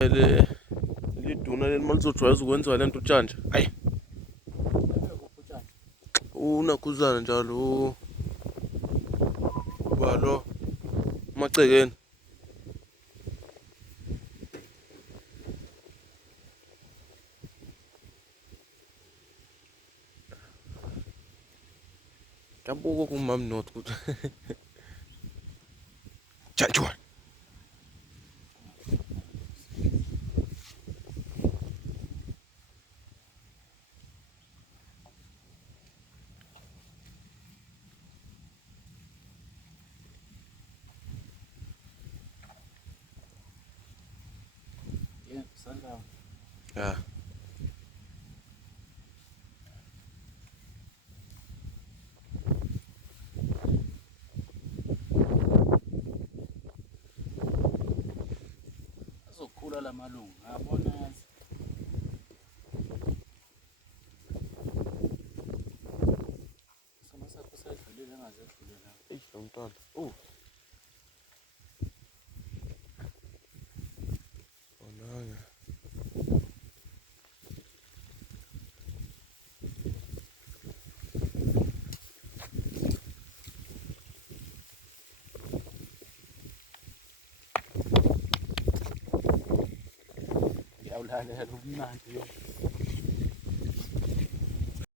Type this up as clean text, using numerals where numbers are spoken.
Liduna leli malizojwayeza ukwenziwa lento utshanja. Ayi. Unakhuzana njalo. Balo. Macekeni. Yabuka kumam not ukuthi. Tshantshwa. Ja. Azokhula lamalungu ngiyabona yazi. Soma sakho sayidlulile engazedlulela. Lo mntwana. Oh. Onanga. Ngiyawulalela ubumnandi yo.